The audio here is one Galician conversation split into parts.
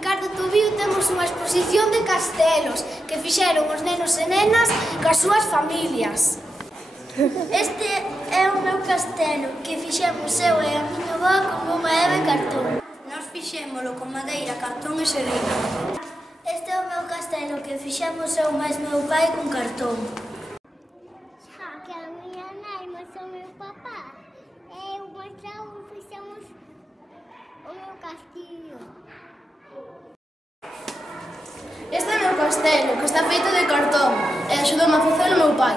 Ricardo Tubío temos unha exposición de castelos que fixeron os nenos e nenas cas súas familias. Este é o meu castelo que fixemos eu e a miña avó con unha eva e cartón. Nós fixémolo con madeira, cartón e serena. Este é o meu castelo que fixemos eu máis meu pai con cartón. Xa que a miña nai máis o meu papá e eu máis eu fixemos o meu castillo. Este é o meu castelo que está feito de cartón e axudoume a facelo meu pai.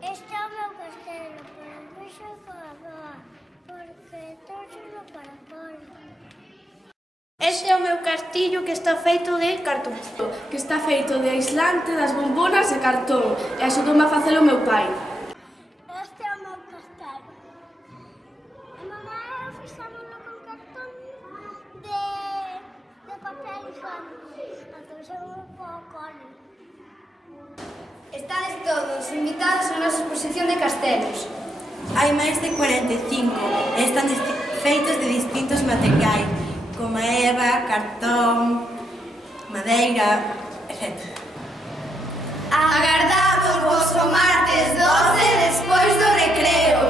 Este é o meu castelo, pero fixo coa boa, porque trouxelo para fora. Este é o meu castillo que está feito de cartón. Que está feito de aislante, das bombonas e cartón e axudoume a facelo meu pai. Este é o meu castelo. A mamá e eu fixámoslo con cartón de papel higiénico. A trouxemos co cole. Estades todos invitados á nosa exposición de castelos. Hai máis de 45 e están feitos de distintos materiais, como eva, cartón, madeira, etc. Agardamos vos o martes 12 despois do recreo.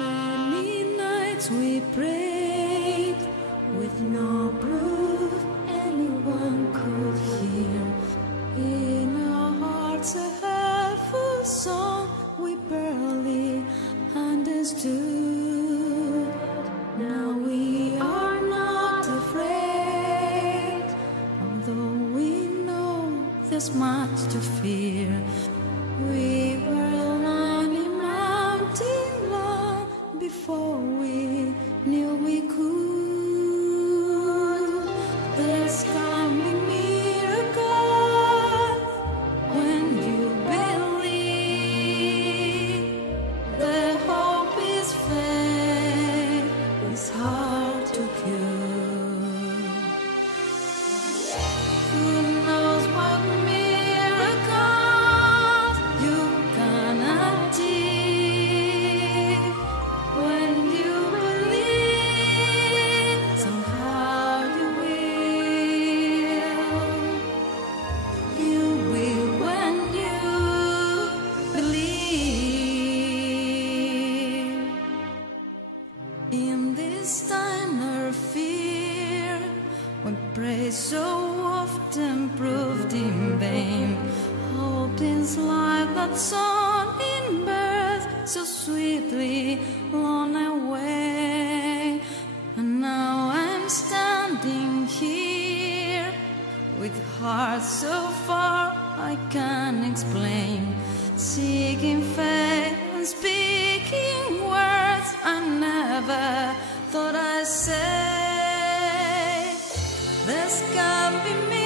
Many nights we prayed with no proof anyone could hear. In our hearts a helpful song we barely understood. Now we are not afraid, although we know there's much to fear. We were running mountain long before we knew we could. There's coming miracle when you believe. The hope is faith, it's hard to cure. Who knows what miracles you gonna achieve when you believe? Somehow you will. You will when you believe. In this time of fear, when praise so often proved in vain, hope is like that song in birth, so sweetly blown away. And now I'm standing here with heart so far I can't explain, seeking faith and speaking words I never thought I'd say. This can't be me.